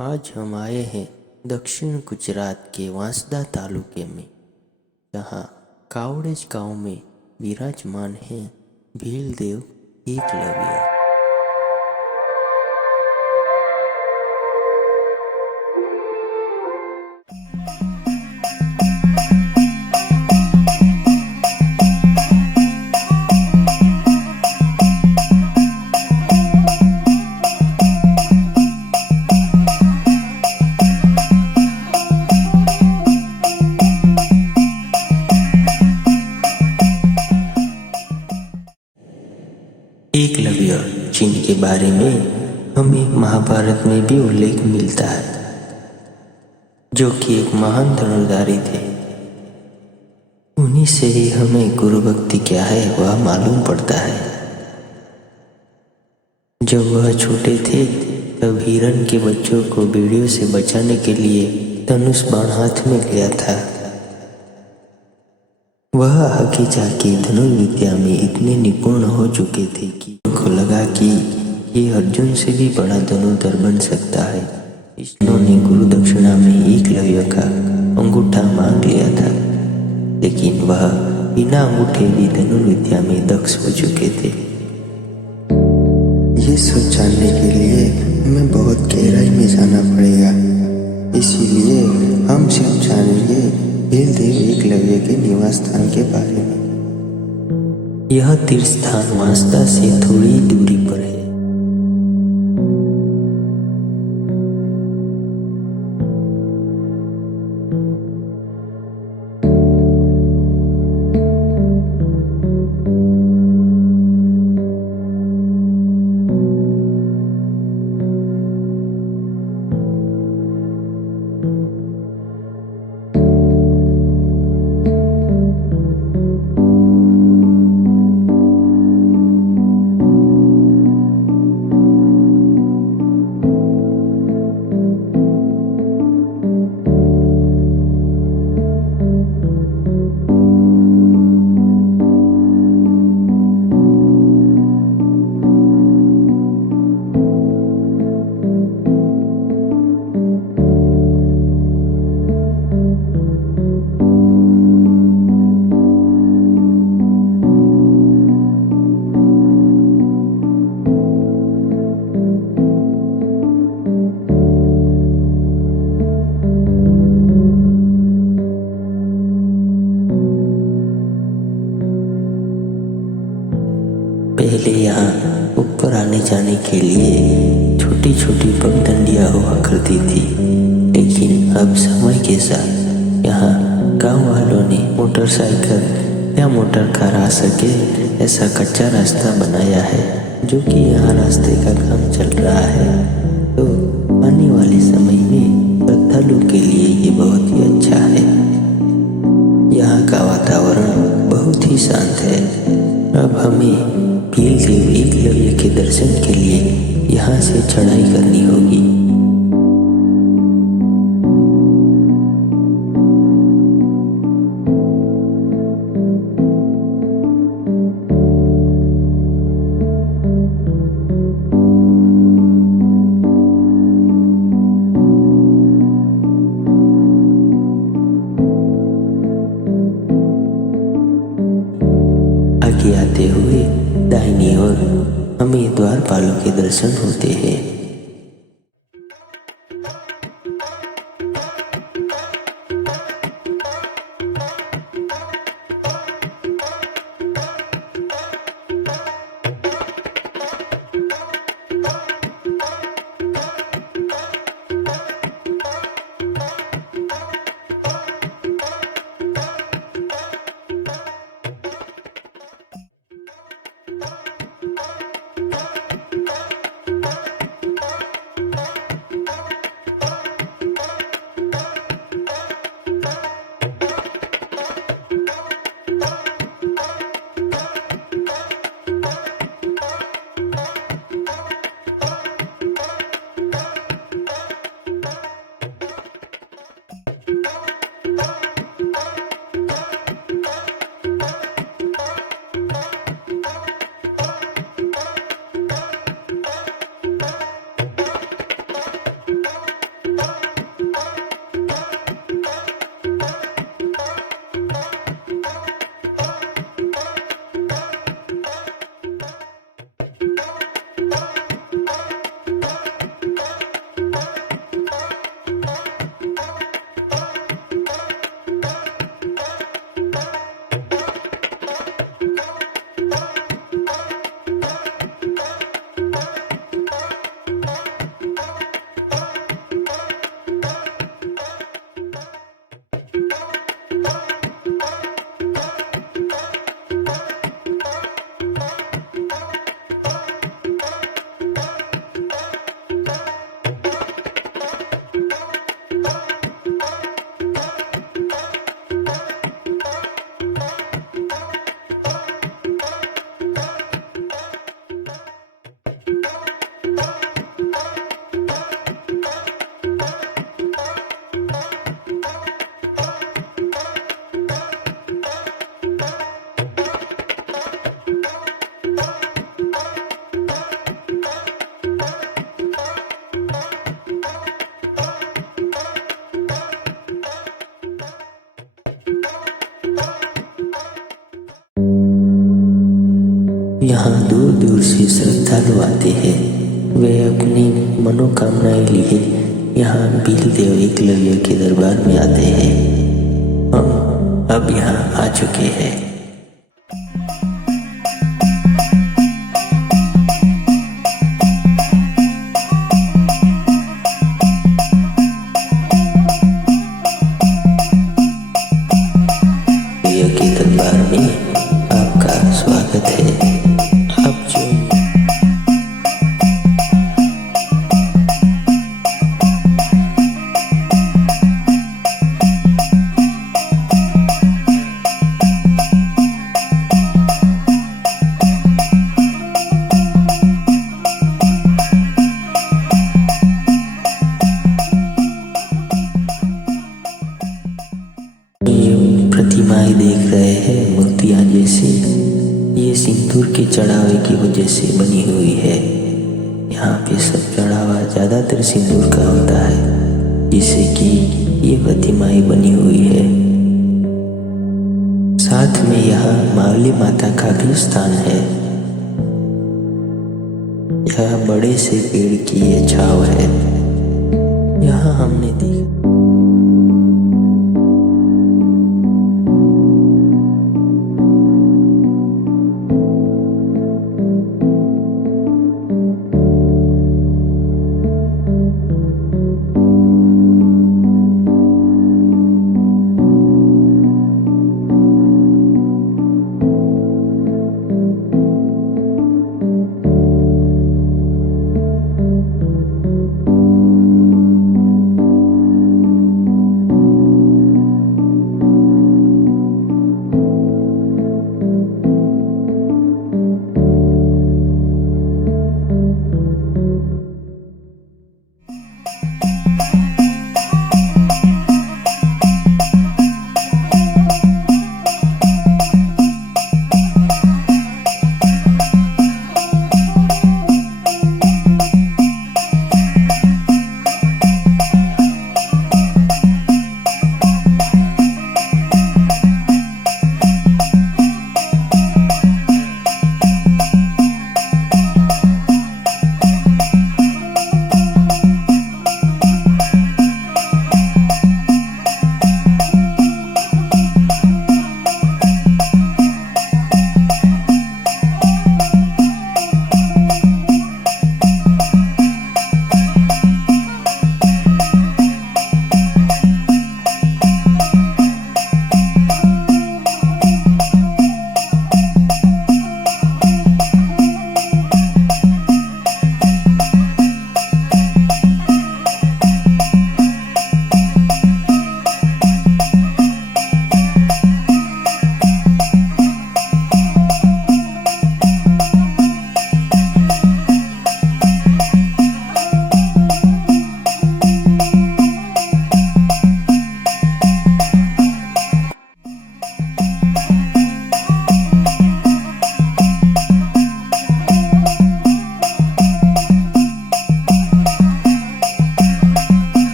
आज हम आए हैं दक्षिण गुजरात के वांसदा तालुके में, जहाँ कावड़ेज गांव में विराजमान हैं भीलदेव एकलव्य। एकलव्य, जिनके बारे में हमें महाभारत में भी उल्लेख मिलता है, जो कि एक महान धनुर्धारी थे। उन्हीं से ही हमें गुरु भक्ति क्या है वह मालूम पड़ता है। जब वह छोटे थे तब हिरण के बच्चों को भेड़ियों से बचाने के लिए धनुष बाण हाथ में लिया था। वह आगे जाके धनुर्विद्या में इतने निपुण हो चुके थे कि उनको लगा कि ये अर्जुन से भी बड़ा धनुर्धर बन सकता है। इसलिए उन्होंने गुरु दक्षिणा में एकलव्य का अंगूठा मांग लिया था, लेकिन वह बिना अंगूठे भी धनुर्विद्या में दक्ष हो चुके थे। ये सब जानने के लिए हमें बहुत गहराई में जाना पड़ेगा, इसीलिए हम सब जानेंगे भीलदेव एकलव्य के निवास स्थान के बारे में। यह तीर्थ स्थान वांसदा से थोड़ी दूरी पर है। पहले यहाँ ऊपर आने जाने के लिए छोटी छोटी पगडंडियाँ हुआ करती थी, लेकिन अब समय के साथ यहाँ गांव वालों ने मोटरसाइकिल या मोटर कार आ सके ऐसा कच्चा रास्ता बनाया है, जो कि यहाँ रास्ते का काम चल रहा है। तो आने वाले समय में श्रद्धालुओं के लिए ये बहुत ही अच्छा है। यहाँ का वातावरण बहुत ही शांत है। अब हमें भीलदेव एकलव्य के दर्शन के लिए यहाँ से चढ़ाई करनी होगी। आगे आते हुए दाहिनी ओर हमें द्वारपालों के दर्शन होते हैं। यहाँ दूर दूर से श्रद्धालु आते हैं। वे अपनी मनोकामनाएं लिए यहाँ भीलदेव एकलव्य के दरबार में आते हैं। हम अब यहाँ आ चुके हैं। के दरबार में आपका स्वागत है। आप जो प्रतिमाएं देख रहे हैं मूर्तियां जैसी, ये सिंदूर के चढ़ावे की वजह से बनी हुई है। यहाँ पे सब चढ़ावा ज़्यादातर सिंदूर का होता है, जिससे कि ये प्रतिमाएं बनी हुई है। साथ में यहाँ मावली माता का भी स्थान है। यह बड़े से पेड़ की ये छाव है। यहाँ हमने देखा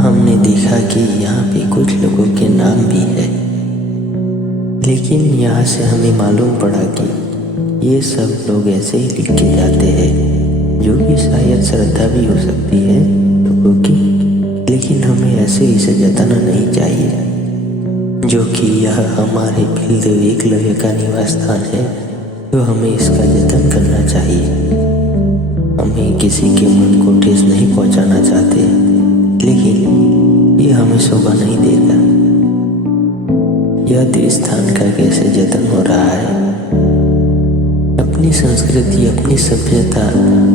हमने देखा कि यहाँ पे कुछ लोगों के नाम भी है, लेकिन यहाँ से हमें मालूम पड़ा कि ये सब लोग ऐसे ही लिख के जाते हैं, जो कि शायद श्रद्धा भी हो सकती है लोगों की, लेकिन हमें ऐसे इसे जताना नहीं चाहिए। जो कि यह हमारे भीलदेव एकलव्य का निवास स्थान है, तो हमें इसका जतन करना चाहिए। हमें किसी के मन को ठेस नहीं पहुंचाना चाहते, लेकिन ये हमें शोभा नहीं देता। यह तीर्थ स्थान का कैसे जतन हो रहा है। अपनी संस्कृति, अपनी सभ्यता,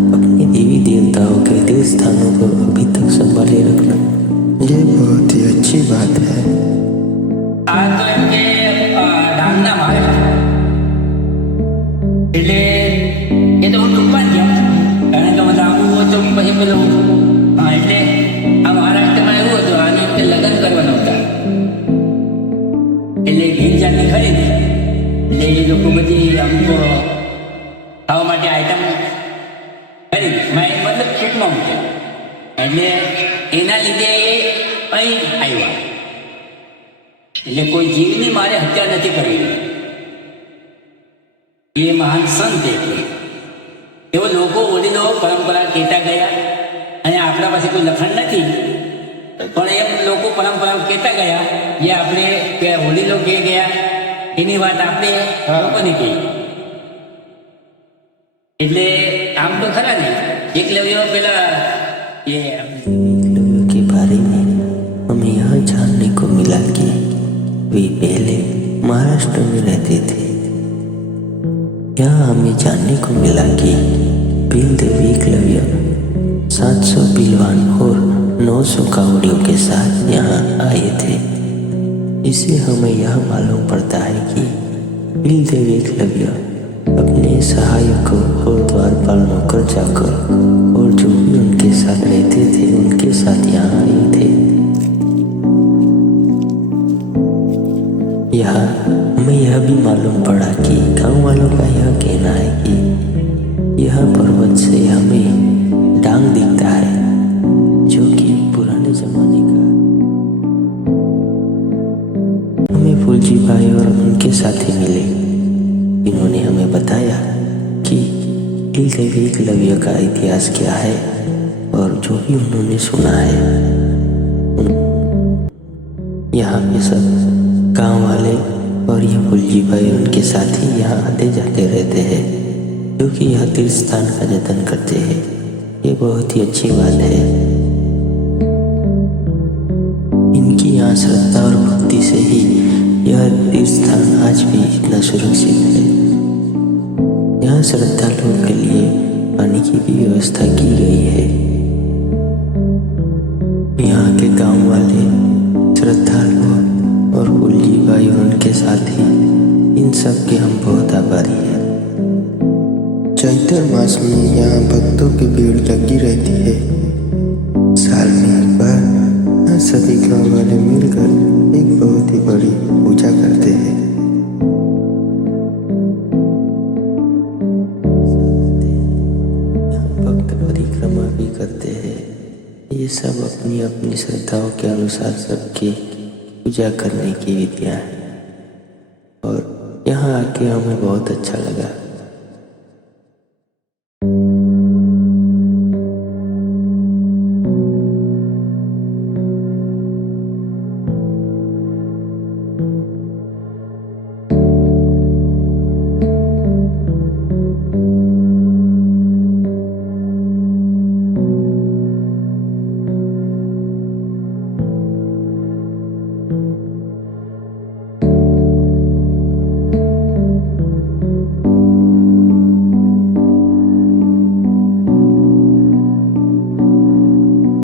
अपनी देवी देवताओं के तीर्थ स्थानों को अभी तक संभाले रखना, ये बहुत ही अच्छी बात है। આ તો એમ કે ડાંગના મારે એટલે એ તો હું ટૂંકમાં જ પછી પેલું એટલે આ મહારાષ્ટ્રમાં એવું હતું, આની વખતે લગ્ન કરવાના હતા. એટલે ઘી ચાની ખરી ને એટલે એ લોકો બધી અમુક ખાવા માટે આઈટમ ખરી મતલબ છૂટમાં મૂકે. એટલે એના લીધે એ અહીં આવ્યા. એટલે કોઈ જીવની મારે હત્યા નથી કરવી. એ મહાન સંત એવો લોકો વડીલો પરંપરા કહેતા ગયા, અને આપણા પાસે કોઈ લખાણ નથી પણ એમ લોકો પરંપરા કહેતા ગયા. જે આપણે વડીલો કહે ગયા એની વાત આપણે લોકોને કહી. એટલે આમ તો ખરા ને એકલવ્ય પેલા ये एकलव्य के बारे में हमें यह जानने को मिला कि वे पहले महाराष्ट्र में रहते थे. यहाँ हमें जानने को मिला कि भीलदेव एकलव्य 700 पहलवान और 900 कावड़ियों के साथ यहाँ आए थे. इससे हमें यह मालूम पड़ता है कि भीलदेव एकलव्य अपने सहायकों और द्वारपाल नौकर चाकर और जो भी उनके साथ रहते थे उनके साथ यहाँ आए थे. यहाँ हमें यह भी मालूम पड़ा कि गांव वालों का यह कहना है कि यह पर्वत से हमें डांग दिखता है, जो कि पुराने जमाने का. हमें फुलजी भाई और उनके साथी मिले. इन्होंने हमें बताया कि भीलदेव एकलव्य का इतिहास क्या है और जो भी उन्होंने सुना है. यहाँ पे सब गांव वाले और ये फुलजी भाई उनके साथी यहाँ आते जाते रहते हैं, जो कि यह तीर्थ स्थान का जतन करते हैं. ये बहुत ही अच्छी बात है. इनकी यहाँ श्रद्धा और भक्ति से ही यह तीर्थ स्थान आज भी इतना सुरक्षित है. यहाँ श्रद्धालुओं के लिए पानी की भी व्यवस्था की गई है. यहाँ के गांव वाले श्रद्धालु और फुलजी भाई और उनके साथी, इन सब के हम बहुत आभारी हैं. चैत्र मास में यहाँ भक्तों की भीड़ लगी रहती है. साल में एक बार यहाँ सभी गाँव वाले मिलकर एक बहुत ही बड़ी पूजा करते हैं. भक्त परिक्रमा भी करते हैं. ये सब अपनी अपनी श्रद्धाओं के अनुसार सबकी पूजा करने की विधियाँ हैं. और यहाँ आके हमें बहुत अच्छा लगा.